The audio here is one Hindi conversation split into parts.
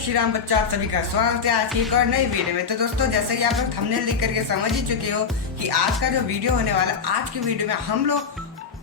श्री राम बच्चा, आप सभी का स्वागत है आज की एक और नई वीडियो में। तो दोस्तों, जैसे कि आप लोग थंबनेल देख करके समझ ही चुके हो कि आज का जो वीडियो होने वाला है, आज की वीडियो में हम लोग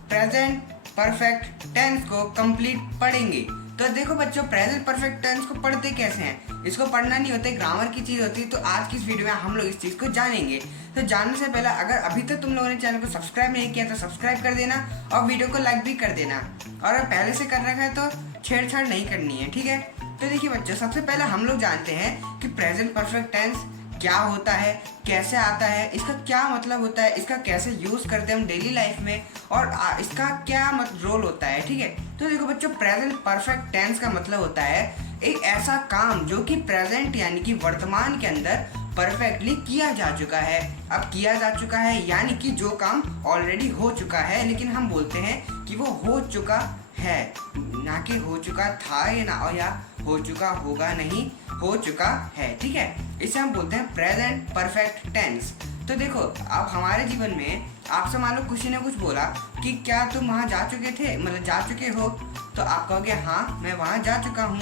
प्रेजेंट परफेक्ट टेंस को कंप्लीट पढ़ेंगे। तो देखो बच्चों, प्रेजेंट परफेक्ट टेंस को पढ़ते कैसे हैं, इसको पढ़ना नहीं होता, ग्रामर की चीज़ होती है। तो आज की इस वीडियो में हम लोग इस चीज़ को जानेंगे। तो जानने से पहले अगर अभी तक तुम लोगों ने चैनल को सब्सक्राइब नहीं किया तो सब्सक्राइब कर देना और वीडियो को लाइक भी कर देना। और अगर पहले से कर रखा है तो छेड़छाड़ नहीं करनी है, ठीक है। तो देखिए बच्चों, सबसे पहले हम लोग जानते हैं कि प्रेजेंट परफेक्ट टेंस क्या होता है, कैसे आता है, इसका क्या मतलब होता है, इसका कैसे यूज़ करते हैं हम डेली लाइफ में और इसका क्या रोल होता है, ठीक है। तो देखो बच्चों, प्रेजेंट परफेक्ट टेंस का मतलब होता है एक ऐसा काम जो कि प्रेजेंट यानी कि वर्तमान के अंदर परफेक्टली किया जा चुका है। अब किया जा चुका है यानी कि जो काम ऑलरेडी हो चुका है, लेकिन हम बोलते हैं कि वो हो चुका है, ना कि हो चुका था या हो चुका होगा नहीं, हो चुका है, ठीक है। इसे हम बोलते हैं प्रेजेंट परफेक्ट टेंस। तो देखो, अब हमारे जीवन में आपसे मान लो किसी ने कुछ बोला कि क्या तुम वहाँ जा चुके थे, मतलब जा चुके हो, तो आप कहोगे हाँ मैं वहाँ जा चुका हूँ।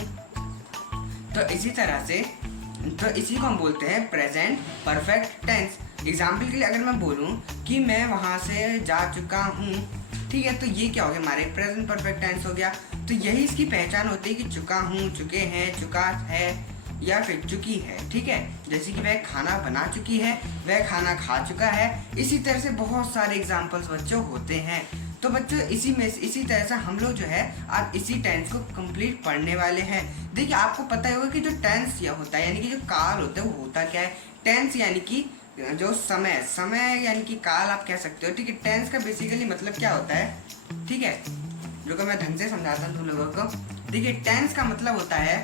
तो इसी तरह से तो इसी को हम बोलते हैं प्रेजेंट परफेक्ट टेंस। एग्जाम्पल के लिए अगर मैं बोलूँ कि मैं वहाँ से जा चुका हूँ, ठीक है, तो ये क्या हो गया, हमारे प्रेजेंट परफेक्ट टेंस हो गया। तो यही इसकी पहचान होती है कि चुका हूँ, चुके हैं, चुका है या फिर चुकी है, ठीक है। जैसे कि वह खाना बना चुकी है, वह खाना खा चुका है। इसी तरह से बहुत सारे एग्जाम्पल्स बच्चों होते हैं। तो बच्चों, इसी तरह से हम लोग जो है आज इसी टेंस को कंप्लीट पढ़ने वाले हैं। देखिए, आपको पता होगा कि जो टेंस यह होता है यानी कि जो काल होता है वो होता क्या है। टेंस यानी कि जो समय यानी कि काल आप कह सकते हो, ठीक है। टेंस का बेसिकली मतलब क्या होता है, ठीक है, जो कि मैं ढंग से समझाता हूँ तुम लोगों को। देखिए, टेंस का मतलब होता है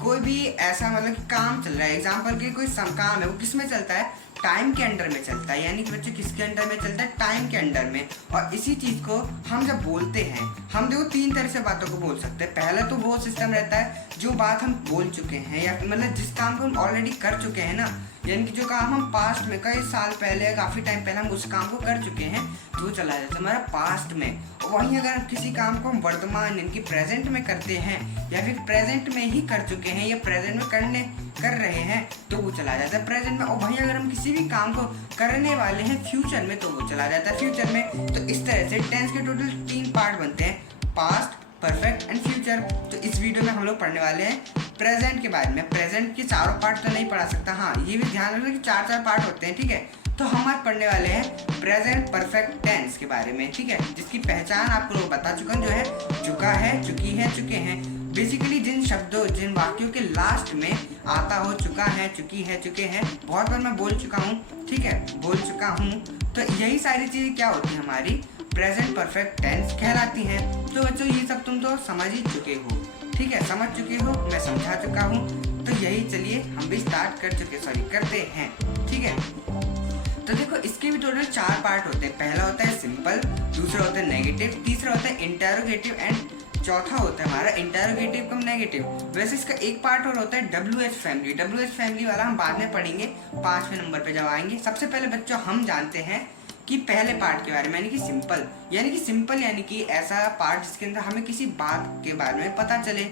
कोई भी ऐसा मतलब कि काम चल रहा है। एग्जाम्पल के कोई काम है, वो किस में चलता है, टाइम के अंडर में चलता है। यानी कि बच्चों किसके अंडर में चलता है, टाइम के अंडर में। और इसी चीज़ को हम जब बोलते हैं, हम देखो तीन तरह से बातों को बोल सकते हैं। पहला तो वो सिस्टम रहता है जो बात हम बोल चुके हैं या मतलब जिस काम को हम ऑलरेडी कर चुके हैं ना, यानी कि जो काम हम पास्ट में कई साल पहले काफ़ी टाइम पहले हम उस काम को कर चुके हैं, तो वो चला जाता है हमारा पास्ट में। और वहीं अगर हम किसी काम को हम वर्तमान यानी कि प्रेजेंट में करते हैं या फिर प्रेजेंट में ही कर चुके हैं या प्रेजेंट में कर रहे हैं, तो वो चला जाता है प्रेजेंट में। और वहीं अगर हम किसी भी काम को करने वाले हैं फ्यूचर में, तो वो चला जाता है फ्यूचर में। तो इस तरह से टेंस के टोटल 3 पार्ट बनते हैं, पास्ट, परफेक्ट एंड फ्यूचर। तो इस वीडियो में हम लोग पढ़ने वाले हैं प्रेजेंट के बारे में। प्रेजेंट के चारों पार्ट तो नहीं पढ़ा सकता, हाँ ये भी ध्यान रखना कि 4 पार्ट होते हैं, ठीक है। तो हम आज पढ़ने वाले हैं प्रेजेंट परफेक्ट टेंस के बारे में, ठीक है, जिसकी पहचान आपको लोग बता चुका हूँ, जो है चुका है, चुकी है, चुके हैं। बेसिकली जिन वाक्यों के लास्ट में आता हो चुका है, चुकी है, चुके हैं, बहुत बार मैं बोल चुका हूँ, ठीक है, बोल चुका हूँ। तो यही सारी चीज़ें क्या होती हैं, हमारी प्रेजेंट परफेक्ट टेंस कहलाती हैं। तो बच्चों, ये सब तुम तो समझ ही चुके हो, ठीक है, समझ चुके हो, मैं समझा चुका हूँ। तो यही चलिए हम भी स्टार्ट करते हैं, ठीक है। तो देखो, इसके भी टोटल 4 पार्ट होते हैं। पहला होता है सिंपल, दूसरा होता है नेगेटिव, तीसरा होता है इंटेरोगेटिव एंड चौथा होता है हमारा इंटेरोगेटिव कम नेगेटिव। वैसे इसका एक पार्ट और होता है WH फैमिली। WH फैमिली वाला हम बाद में पढ़ेंगे 5वें नंबर पे जब आएंगे। सबसे पहले बच्चों हम जानते हैं कि पहले पार्ट के बारे में, यानी कि सिंपल। यानी कि ऐसा पार्ट जिसके अंदर हमें किसी बात के बारे में पता चले,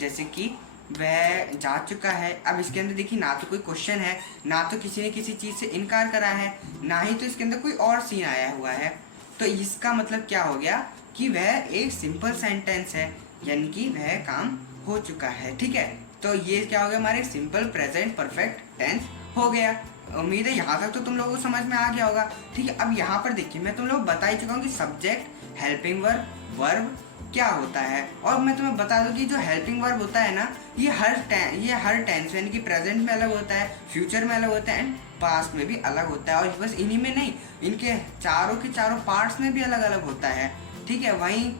जैसे कि वह जा चुका है। अब इसके अंदर देखिए, ना तो कोई क्वेश्चन है, ना तो किसी ने किसी चीज़ से इनकार करा है, ना ही तो इसके अंदर कोई और सीन आया हुआ है। तो इसका मतलब क्या हो गया कि वह एक सिंपल सेंटेंस है, यानी कि वह काम हो चुका है, ठीक है। तो ये क्या हो गया, हमारे सिंपल प्रेजेंट परफेक्ट टेंस हो गया। उम्मीद है यहाँ तक तो तुम लोगों को समझ में आ गया होगा, ठीक है। अब यहाँ पर देखिए, मैं तुम लोग बता ही चुका हूँ कि सब्जेक्ट, हेल्पिंग वर्ब, वर्ब क्या होता है। और मैं तुम्हें बता दूं कि जो हेल्पिंग वर्ब होता है ना, ये हर टेंस यानी कि प्रेजेंट में अलग होता है, फ्यूचर में अलग होता है एंड पास्ट में भी अलग होता है। और बस इन्हीं में नहीं, इनके चारों के चारों पार्ट्स में भी अलग अलग होता है, ठीक है। वहीं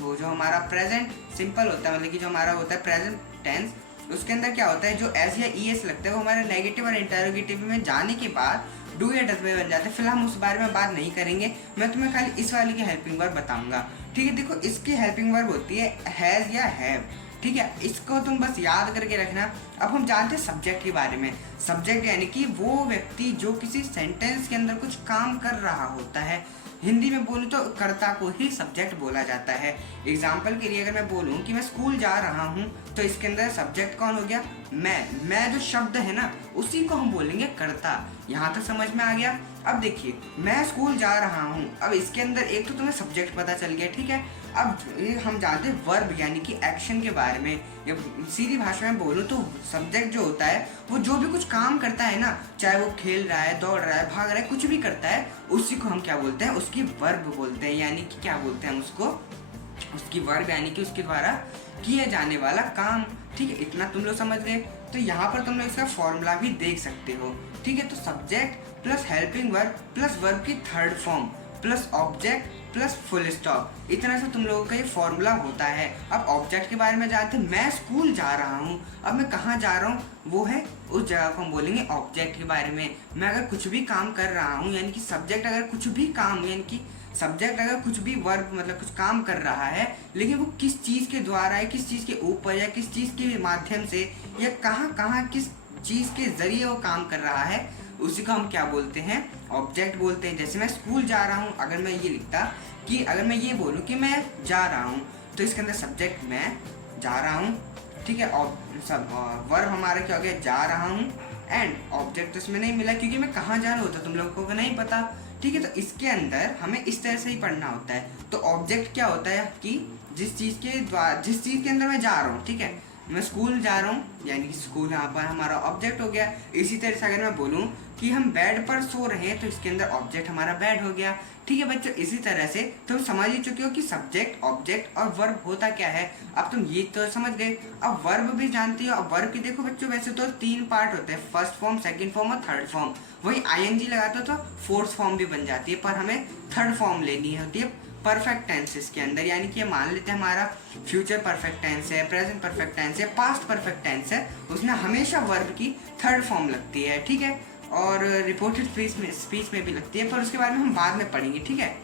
वो जो हमारा प्रेजेंट सिंपल होता है, मतलब कि जो हमारा होता है प्रेजेंट टेंस, उसके अंदर क्या होता है, जो एस या ई एस लगता है वो हमारे नेगेटिव और इंटेरोगेटिव में जाने के बाद डू या डज में बन जाते हैं। फिलहाल हम उस बारे में बात नहीं करेंगे, मैं तुम्हें खाली इस वाले की हेल्पिंग वर्ब बताऊंगा, ठीक है। देखो, इसकी हेल्पिंग वर्ब होती है हैज़ या हैव, ठीक है, इसको तुम बस याद करके रखना। अब हम जानते हैं सब्जेक्ट के बारे में। सब्जेक्ट यानी कि वो व्यक्ति जो किसी सेंटेंस के अंदर कुछ काम कर रहा होता है। हिंदी में बोलूँ तो कर्ता को ही सब्जेक्ट बोला जाता है। एग्जाम्पल के लिए अगर मैं बोलूँ कि मैं स्कूल जा रहा हूँ, तो इसके अंदर सब्जेक्ट कौन हो गया? मैं जो शब्द है ना उसी को हम बोलेंगे कर्ता। यहाँ तक समझ में आ गया? अब देखिए, मैं स्कूल जा रहा हूँ, अब इसके अंदर एक तो तुम्हें सब्जेक्ट पता चल गया, ठीक है। अब ये हम जानते हैं वर्ब यानी कि एक्शन के बारे में, या सीधी भाषा में बोलूँ तो सब्जेक्ट जो होता है वो जो भी कुछ काम करता है ना, चाहे वो खेल रहा है, दौड़ रहा है, भाग रहा है, कुछ भी करता है, उसी को हम क्या बोलते हैं? उसकी वर्ब बोलते हैं। यानी कि क्या बोलते हैं हम उसको? उसकी वर्ब यानी कि उसके द्वारा किए जाने वाला काम। ठीक है, इतना तुम लोग समझ गए। तो यहाँ पर तुम लोग इसका फॉर्मूला भी देख सकते हो। ठीक है, तो subject plus helping verb plus verb की third form plus object plus full stop, इतना से तुम लोगों का ये फॉर्मूला होता है। अब ऑब्जेक्ट के बारे में जानते हैं, मैं स्कूल जा रहा हूँ। अब मैं कहाँ जा रहा हूँ, वो है उस जगह को हम बोलेंगे ऑब्जेक्ट के बारे में। मैं अगर कुछ भी काम कर रहा हूँ, यानी कि सब्जेक्ट अगर कुछ भी काम, यानी कि सब्जेक्ट अगर कुछ भी वर्ब मतलब कुछ काम कर रहा है, लेकिन वो किस चीज़ के द्वारा है, किस चीज़ के ऊपर या किस चीज़ के माध्यम से या कहाँ कहाँ किस चीज़ के ज़रिए वो काम कर रहा है, उसी को हम क्या बोलते हैं? ऑब्जेक्ट बोलते हैं। जैसे मैं स्कूल जा रहा हूँ, अगर मैं ये लिखता कि अगर मैं ये बोलूँ कि मैं जा रहा हूँ, तो इसके अंदर सब्जेक्ट मैं जा रहा हूँ, ठीक है, और सब वर्ब हमारा क्या हो गया? जा रहा हूँ, एंड ऑब्जेक्ट तो इसमें नहीं मिला क्योंकि मैं कहाँ जा रहा हूँ तो तुम लोगों को नहीं पता। ठीक है, तो इसके अंदर हमें इस तरह से ही पढ़ना होता है। तो ऑब्जेक्ट क्या होता है कि जिस चीज़ के अंदर मैं जा रहा हूँ, ठीक है, मैं स्कूल जा रहा हूँ, यानी कि स्कूल यहाँ पर हमारा ऑब्जेक्ट हो गया। इसी तरह से अगर मैं बोलूँ कि हम बेड पर सो रहे हैं, तो इसके अंदर ऑब्जेक्ट हमारा बेड हो गया। ठीक है बच्चों, इसी तरह से तुम समझ ही चुके हो कि सब्जेक्ट, ऑब्जेक्ट और वर्ब होता क्या है। अब तुम ये तो समझ गए, अब वर्ब भी जानती हो। अब वर्ब की देखो बच्चों, वैसे तो 3 पार्ट होते हैं, फर्स्ट फॉर्म, सेकंड फॉर्म और थर्ड फॉर्म। वही आईएनजी लगाते हो तो फोर्थ फॉर्म भी बन जाती है, पर हमें थर्ड फॉर्म लेनी होती है परफेक्ट टेंसेस के अंदर। यानी कि मान लेते हैं हमारा फ्यूचर परफेक्ट टेंस है, प्रेजेंट परफेक्ट टेंस है, पास्ट परफेक्ट टेंस है, उसमें हमेशा वर्ब की थर्ड फॉर्म लगती है। ठीक है, और रिपोर्टेड स्पीच में भी लगती है, पर उसके बारे में हम बाद में पढ़ेंगे। ठीक है,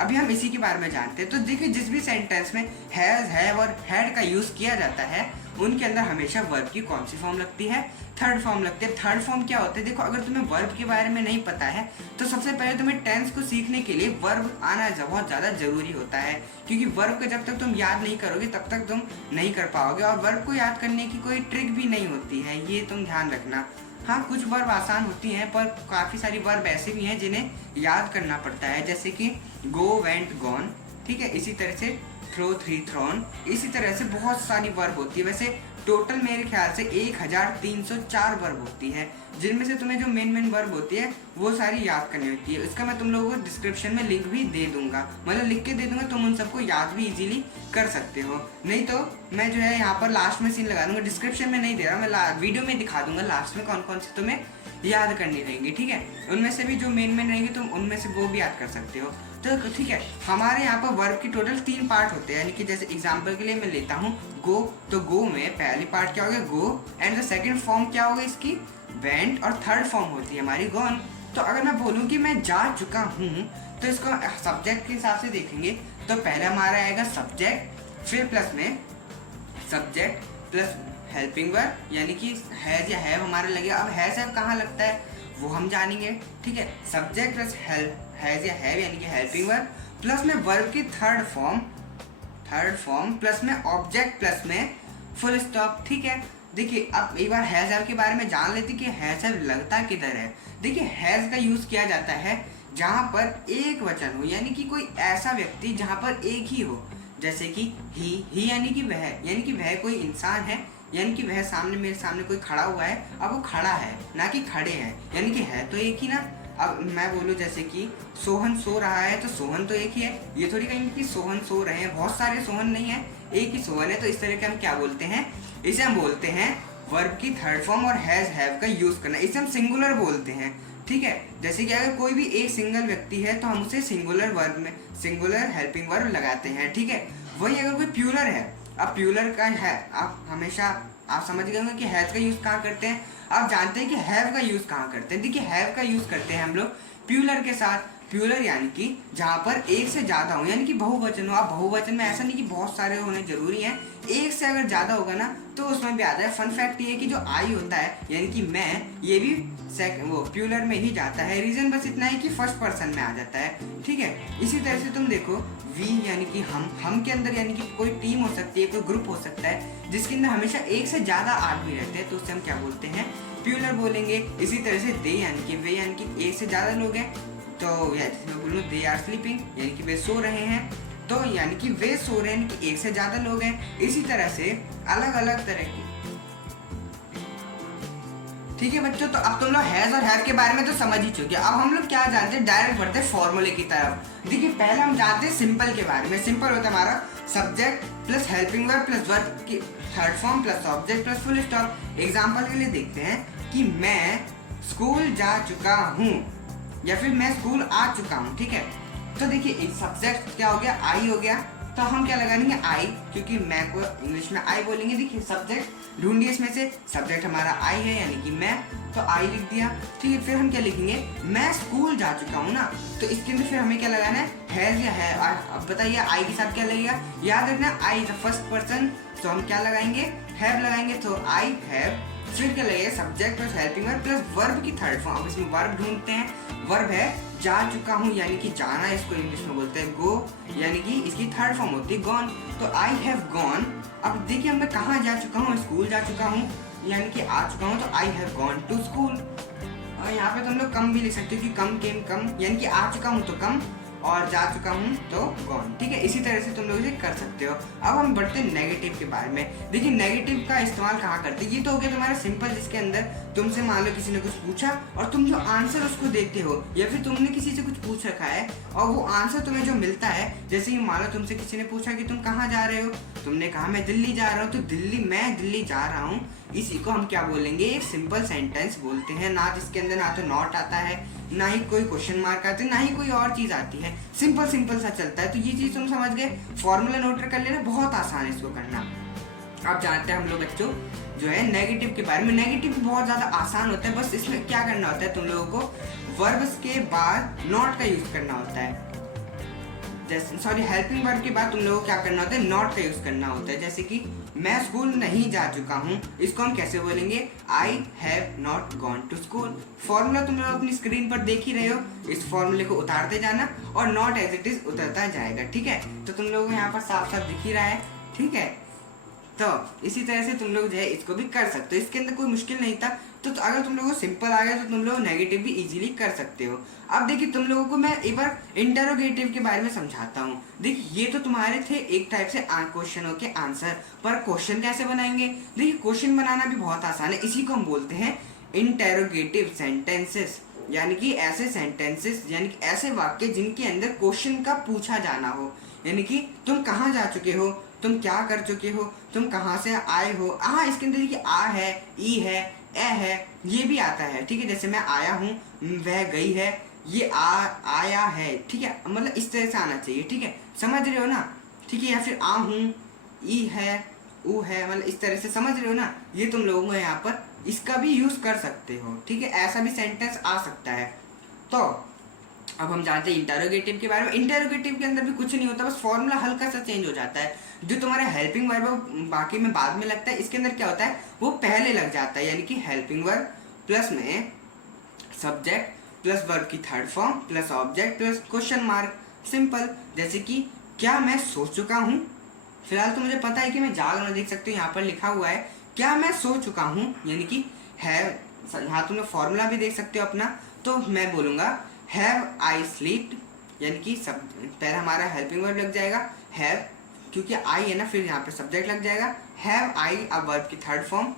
अभी हम इसी के बारे में जानते हैं। तो देखिए, जिस भी सेंटेंस में हैज़, हैव और हैड का यूज़ किया जाता है, उनके अंदर हमेशा वर्ब की कौन सी फॉर्म लगती है? थर्ड फॉर्म लगती है। थर्ड फॉर्म क्या होता है? देखो, अगर तुम्हें वर्ब के बारे में नहीं पता है तो सबसे पहले तुम्हें टेंस को सीखने के लिए वर्ब आना बहुत ज़्यादा ज़रूरी होता है, क्योंकि वर्ब को जब तक तुम याद नहीं करोगे तब तक तुम नहीं कर पाओगे। और वर्ब को याद करने की कोई ट्रिक भी नहीं होती है, ये तुम ध्यान रखना। हाँ, कुछ वर्ब आसान होती हैं, पर काफ़ी सारी वर्ब ऐसे भी हैं जिन्हें याद करना पड़ता है, जैसे कि गो, वेंट, गॉन। ठीक है, इसी तरह से थ्रो, थ्री, थ्रोन, इसी तरह से बहुत सारी वर्ब होती है। वैसे टोटल मेरे ख्याल से 1304 वर्ब होती है, जिनमें से तुम्हें जो मेन वर्ब होती है वो सारी याद करनी होती है। उसका मैं तुम लोगों को डिस्क्रिप्शन में लिंक भी दे दूंगा, मतलब लिख के दे दूंगा, तुम उन सबको याद भी इजीली कर सकते हो। नहीं तो मैं जो है यहाँ पर लास्ट में सीन लगा दूंगा, डिस्क्रिप्शन में नहीं दे रहा, मैं वीडियो में दिखा दूंगा लास्ट में कौन कौन से तुम्हें याद करनी रहेंगी। ठीक है, उनमें से भी जो मेन रहेंगे तुम उनमें से वो भी याद कर सकते हो। तो ठीक है, हमारे यहाँ पर वर्ब की टोटल 3 पार्ट होते हैं, यानी कि जैसे एग्जांपल के लिए मैं लेता हूँ गो, तो गो में पहली पार्ट क्या हो गया? गो, एंड द सेकंड फॉर्म क्या होगा इसकी? वेंट, और थर्ड फॉर्म होती है हमारी गॉन। तो अगर मैं बोलूँ कि मैं जा चुका हूँ, तो इसको सब्जेक्ट के हिसाब से देखेंगे, तो पहले हमारा आएगा सब्जेक्ट, फिर प्लस में सब्जेक्ट प्लस हेल्पिंग वर्ब, यानी कि हैज या हैव हमारा लगेगा। अब हैज हैव कहाँ लगता है वो हम जानेंगे। ठीक है, सब्जेक्ट प्लस हैज या हैव यानी कि हेल्पिंग वर्ब, प्लस में वर्ब की थर्ड फॉर्म प्लस में ऑब्जेक्ट प्लस में फुल स्टॉप। ठीक है, देखिए अब एक बार हैज हैव के बारे में जान लेते कि हैज हैव लगता किधर है। देखिए, हैज का यूज़ किया जाता है जहाँ पर एक वचन हो, यानी कि कोई ऐसा व्यक्ति जहाँ पर एक ही हो, जैसे कि ही यानी कि वह, यानी कि वह कोई इंसान है, यानी कि वह सामने, मेरे सामने कोई खड़ा हुआ है, अब वो खड़ा है ना कि खड़े हैं, यानी कि है तो एक ही ना। अब मैं बोलूँ जैसे कि सोहन सो रहा है, तो सोहन तो एक ही है, ये थोड़ी कहेंगे कि सोहन सो रहे हैं, बहुत सारे सोहन नहीं है, एक ही सोहन है। तो इस तरह के हम क्या बोलते हैं? इसे हम बोलते हैं वर्ब की थर्ड फॉर्म और हैज हैव का यूज़ करना, इसे हम सिंगुलर बोलते हैं। ठीक है, जैसे कि अगर कोई भी एक सिंगल व्यक्ति है तो हम उसे सिंगुलर वर्ब में सिंगुलर हेल्पिंग वर्ब लगाते हैं। ठीक है, वही अगर कोई प्यूलर है, अब प्यूलर का है, आप हमेशा आप समझ गए होंगे कि हैज का यूज़ कहाँ करते हैं। आप जानते हैं कि हैव का यूज़ कहाँ करते हैं। देखिए, हैव का यूज़ करते हैं हम लोग प्यूलर के साथ। प्यूलर यानी कि जहाँ पर एक से ज़्यादा हो, यानी कि बहुवचन हो। अब बहुवचन में ऐसा नहीं कि बहुत सारे होने जरूरी हैं, एक से अगर ज़्यादा होगा ना तो उसमें भी आता है। फन फैक्ट ये है कि जो आई होता है यानी कि मैं, ये भी वो प्यूलर में ही जाता है। रीज़न बस इतना है कि फर्स्ट पर्सन में आ जाता है, ठीक है। इसी तरह से तुम देखो वी यानी कि हम के अंदर यानी कि कोई टीम हो सकती है, कोई ग्रुप हो सकता है जिसके अंदर हमेशा एक से ज़्यादा आदमी रहते हैं, तो उससे हम क्या बोलते हैं, प्यूलर बोलेंगे। इसी तरह से दे यानी कि वे यानी कि एक से ज़्यादा लोग हैं, तो या जैसे मैं बोलूँ दे आर स्लीपिंग यानी कि वे सो रहे हैं, तो यानी कि वे सो रहे हैं यानी कि एक से ज़्यादा लोग हैं। इसी तरह से अलग अलग तरह की, ठीक है बच्चों। तो अब तुम लोग हैज और हैव के बारे में तो समझ ही चुके। अब हम लोग क्या जानते हैं, डायरेक्ट बढ़ते हैं फॉर्मूले की तरफ। देखिए पहले हम जानते हैं सिंपल के बारे में। सिंपल होता है हमारा subject plus helping verb plus verb की third form plus object plus full stop. Example के लिए देखते हैं कि मैं स्कूल जा चुका हूँ या फिर मैं स्कूल आ चुका हूँ, ठीक है। तो देखिए सब्जेक्ट क्या हो गया, आई हो गया, तो हम क्या लगाएंगे आई, क्योंकि मैं को इंग्लिश में आई बोलेंगे। देखिए सब्जेक्ट ढूंढिए इसमें से, सब्जेक्ट हमारा आई है यानी कि मैं, तो आई लिख दिया, ठीक है। फिर हम क्या लिखेंगे, मैं स्कूल जा चुका हूँ ना, तो इसके अंदर फिर हमें क्या लगाना है, हैज या है। अब बताइए आई के साथ क्या लगेगा, याद रखना I is the first person, तो हम क्या लगाएंगे, हैव लगाएंगे, तो आई हैव। फिर क्या लगेगा, subject plus helping verb plus verb की थर्ड फॉर्म। अब इसमें वर्ब ढूंढते हैं, वर्ब है जा चुका हूँ यानी कि जाना, इसको इंग्लिश में बोलते हैं गो, यानी कि इसकी थर्ड फॉर्म होती है गॉन, तो आई हैव गॉन। अब देखिए अब मैं कहाँ जा चुका हूँ, स्कूल जा चुका हूँ यानी कि आ चुका हूँ, तो I have gone to school. और यहाँ पे तुम लोग कम भी लिख सकते हो कि कम केम कम, यानी कि आ चुका हूँ तो कम और जा चुका हूँ तो गॉन, ठीक है। इसी तरह से तुम लोग इसे कर सकते हो। अब हम बढ़ते हैं नेगेटिव के बारे में। देखिए नेगेटिव का इस्तेमाल कहाँ करते हैं, ये तो हो गया तुम्हारा सिंपल, जिसके अंदर तुमसे मान लो किसी ने कुछ पूछा और तुम जो आंसर उसको देते हो, या फिर तुमने किसी से कुछ पूछ रखा है और वो आंसर तुम्हें जो मिलता है, जैसे कि मान लो तुमसे किसी ने पूछा कि तुम कहाँ जा रहे हो, तुमने कहा मैं दिल्ली जा रहा हूँ, तो मैं दिल्ली जा रहा हूँ, इसी को हम क्या बोलेंगे, एक सिंपल सेंटेंस बोलते हैं। ना जिसके अंदर ना तो नॉट आता है, ना ही कोई क्वेश्चन मार्क आते हैं, ना ही कोई और चीज़ आती है, सिंपल सिंपल सा चलता है। तो ये चीज़ तुम समझ गए, फॉर्मूला नोट कर लेना, बहुत आसान है इसको करना। अब जानते हैं हम लोग बच्चों जो है नेगेटिव के बारे में। नेगेटिव बहुत ज़्यादा आसान होता है, बस इसमें क्या करना होता है, तुम लोगों को वर्ब्स के बाद नॉट का यूज़ करना होता है। जैसे सॉरी हेल्पिंग वर्ब के बाद तुम लोगों को क्या करना होता है, नॉट का यूज़ करना होता है। जैसे कि मैं स्कूल नहीं जा चुका हूँ, इसको हम कैसे बोलेंगे, I have not gone to school. Formula तुम लोग अपनी स्क्रीन पर देख ही रहे हो, इस फॉर्मूले को उतारते जाना और नॉट एज इट इज उतरता जाएगा, ठीक है। तो तुम लोगों को यहाँ पर साफ साफ दिख ही रहा है, ठीक है। तो इसी तरह से तुम लोग जो है इसको भी कर सकते हो, इसके अंदर कोई मुश्किल नहीं था। तो अगर तुम लोगों को सिंपल आ गया तो तुम लोग नेगेटिव भी इजीली कर सकते हो। अब देखिए तुम लोगों को मैं एक बार इंटरोगेटिव के बारे में समझाता हूँ। देखिए ये तो तुम्हारे थे एक टाइप से क्वेश्चनों के आंसर, पर क्वेश्चन कैसे बनाएंगे, देखिए क्वेश्चन बनाना भी बहुत आसान है, इसी को हम बोलते हैं इंटरोगेटिव सेंटेंसेस, यानी कि ऐसे सेंटेंसेस यानी कि ऐसे वाक्य जिनके अंदर क्वेश्चन का पूछा जाना हो। यानी कि तुम कहाँ जा चुके हो, तुम क्या कर चुके हो, तुम कहाँ से आए हो। हाँ इसके अंदर देखिए आ है, ई है, ए है, ये भी आता है, ठीक है। जैसे मैं आया हूँ, वह गई है, ये आया है, ठीक है। मतलब इस तरह से आना चाहिए, ठीक है, समझ रहे हो ना, ठीक है। या फिर आ हूँ, ई है, ऊ है, मतलब इस तरह से समझ रहे हो ना। ये तुम लोगों को यहाँ पर इसका भी यूज़ कर सकते हो, ठीक है, ऐसा भी सेंटेंस आ सकता है। तो अब हम जानते हैं इंटरोगेटिव के बारे में। इंटरोगेटिव के अंदर भी कुछ नहीं होता, बस फॉर्मूला हल्का सा चेंज हो जाता है। जो तुम्हारा हेल्पिंग वर्ब बाकी में बाद में लगता है, इसके अंदर क्या होता है, वो पहले लग जाता है। यानी कि हेल्पिंग वर्ब प्लस में सब्जेक्ट प्लस वर्ब की third form plus object plus question mark, simple. जैसे कि क्या मैं सो चुका हूँ, फिलहाल तो मुझे पता है कि मैं जाग रहा हूँ, देख सकते हो यहाँ पर लिखा हुआ है क्या मैं सो चुका हूँ, यानी कि है। यहाँ तुम लोग फॉर्मूला भी देख सकते हो अपना। तो मैं बोलूँगा हैव आई स्लीप्ड, यानी कि सब पहले हमारा हेल्पिंग वर्ब लग जाएगा हैव, क्योंकि आई है ना, फिर यहाँ पे सब्जेक्ट लग जाएगा हैव आई, अब वर्ब की थर्ड फॉर्म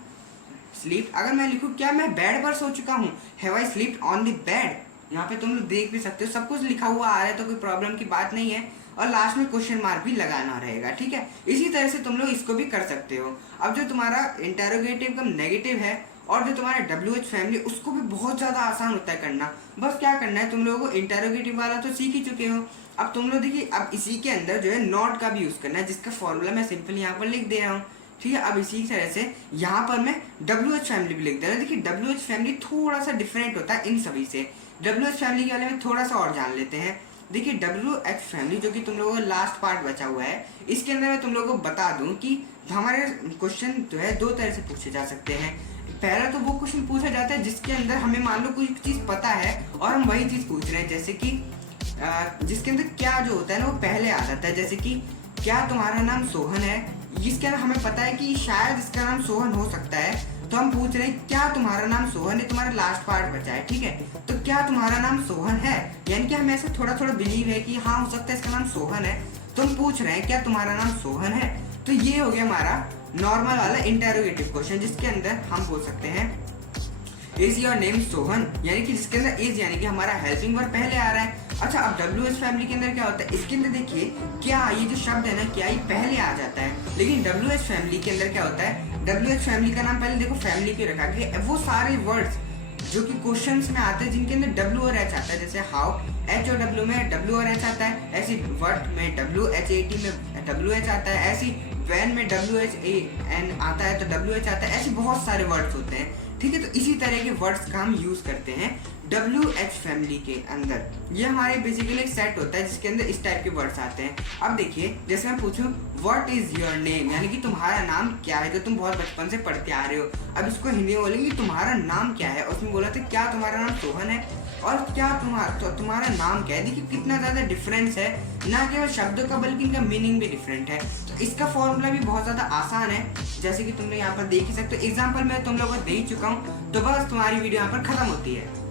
स्लीप। अगर मैं लिखूँ क्या मैं बेड पर सो चुका हूँ, have I slept on the bed, यहाँ पे तुम लोग देख भी सकते हो सब कुछ लिखा हुआ आ रहा है, तो कोई प्रॉब्लम की बात नहीं है। और लास्ट में क्वेश्चन मार्क भी लगाना रहेगा, ठीक है। इसी तरह से तुम लोग इसको भी कर सकते हो। अब जो तुम्हारा इंटरोगेटिव का नेगेटिव है और जो तुम्हारा WH फैमिली, उसको भी बहुत ज़्यादा आसान होता है करना। बस क्या करना है, तुम लोगों को इंटरोगेटिव वाला तो सीख ही चुके हो। अब तुम लोग देखिए अब इसी के अंदर जो है नॉट का भी यूज़ करना है, जिसका फॉर्मूला मैं सिंपल यहाँ पर लिख दे रहा हूँ। ठीक है। अब इसी तरह से यहाँ पर मैं WH फैमिली भी लिख दे रहा हूँ। देखिए WH फैमिली थोड़ा सा डिफरेंट होता है इन सभी से। WH फैमिली के बारे में थोड़ा सा और जान लेते हैं। देखिए WH फैमिली जो कि तुम लोगों का लास्ट पार्ट बचा हुआ है, इसके अंदर मैं तुम लोगों को बता दूं कि हमारे क्वेश्चन जो है दो तरह से पूछे जा सकते हैं। पहला तो वो क्वेश्चन पूछा जाता है जिसके अंदर हमें मान लो कोई चीज़ पता है और हम वही चीज़ पूछ रहे हैं, जैसे कि जिसके अंदर क्या जो होता है ना वो पहले आ जाता है। जैसे कि क्या तुम्हारा नाम सोहन है, इसके अंदर हमें पता है कि शायद इसका नाम सोहन हो सकता है, तो हम पूछ रहे हैं क्या तुम्हारा नाम सोहन है, तुम्हारा लास्ट पार्ट बचा है, ठीक है। तो क्या तुम्हारा नाम सोहन है, यानी कि हमें ऐसा थोड़ा थोड़ा बिलीव है कि हाँ हो सकता है इसका नाम सोहन है, तो हम पूछ रहे हैं क्या तुम्हारा नाम सोहन है। तो ये हो गया हमारा नॉर्मल वाला इंटेरोगेटिव क्वेश्चन, जिसके अंदर हम बोल सकते हैं इज योर नेम सोहन, यानी कि जिसके अंदर इज यानी कि हमारा हेल्पिंग वर्ब पहले आ रहा है। अच्छा, अब WH फैमिली के अंदर क्या होता है, इसके अंदर देखिए क्या ये जो शब्द है ना क्या ये पहले आ जाता है, लेकिन WH फैमिली के अंदर क्या होता है, WH फैमिली का नाम पहले देखो फैमिली पे रखा गया। वो सारे वर्ड्स जो कि क्वेश्चंस में आते हैं जिनके अंदर W और H आता है, जैसे हाउ H और W में W और H आता है, ऐसी वर्ट में WHAT में WH आता है, ऐसी वैन में WHAN आता है तो WH आता है, ऐसे बहुत सारे वर्ड्स होते हैं, ठीक है। तो इसी तरह के वर्ड्स का हम यूज करते हैं WH फैमिली के अंदर। ये हमारे बेसिकली एक सेट होता है जिसके अंदर इस टाइप के वर्ड्स आते हैं। अब देखिए जैसे मैं पूछूं व्हाट इज योर नेम, यानी कि तुम्हारा नाम क्या है, जो तुम बहुत बचपन से पढ़ते आ रहे हो। अब इसको हिंदी में बोलेंगे तुम्हारा नाम क्या है, उसमें बोला था क्या तुम्हारा नाम सोहन है और क्या तुम्हारा नाम क्या है। देखिए कितना ज़्यादा डिफरेंस है, ना केवल शब्दों का बल्कि इनका मीनिंग भी डिफरेंट है। तो इसका फॉर्मूला भी बहुत ज़्यादा आसान है, जैसे कि तुमने यहाँ पर देख ही सकते हो। एग्जाम्पल मैं तुम लोगों को दे ही चुका हूँ, तो बस तुम्हारी वीडियो यहाँ पर खत्म होती है।